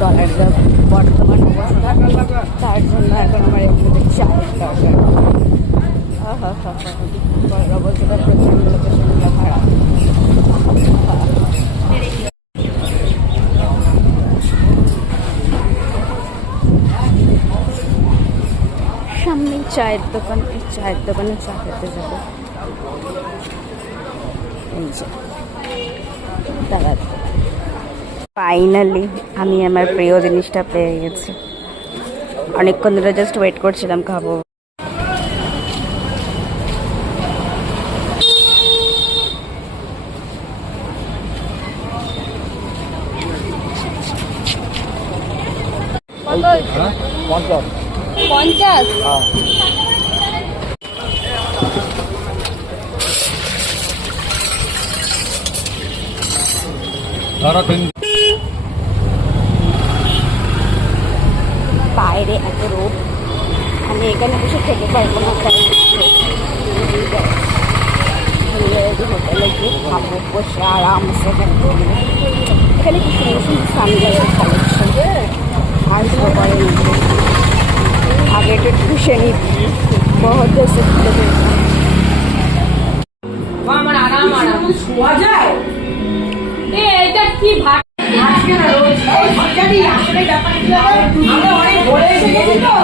Dollar বর্তমান অবস্থা, তার জন্য এখন আমার এমনিতে চায়ের দরকার। অবস্থাটা প্রচন্ড ভাড়া। সামনে চায়ের দোকান, এই চায়ের দোকানে চা খেতে যাবো। এই যে দাদা, ফাইনালি আমি আমার প্রিয় জিনিসটা পেয়ে গেছি। অনেকক্ষণ ধরে জাস্ট ওয়েট করছিলাম খাবো। পঞ্চাশ 50। বাইরে এত রোদ, আমি এখানে বসে খেতে পারবো না। হোটেলে গিয়ে খাবো বসে আরামসে। এখানে কি সুন্দর সুন্দর সানগ্লাসের কালেকশন আসবো পরে আগে তো টিউশন বহুত দেশে আমার আরাম আরাম শোয়া যায়। এটা কি ভাত আজকে না রোজ এই ভাতটা দিয়ে আসলে ব্যাপারটা আমরা অনেক ভোরে এসে গেছি তো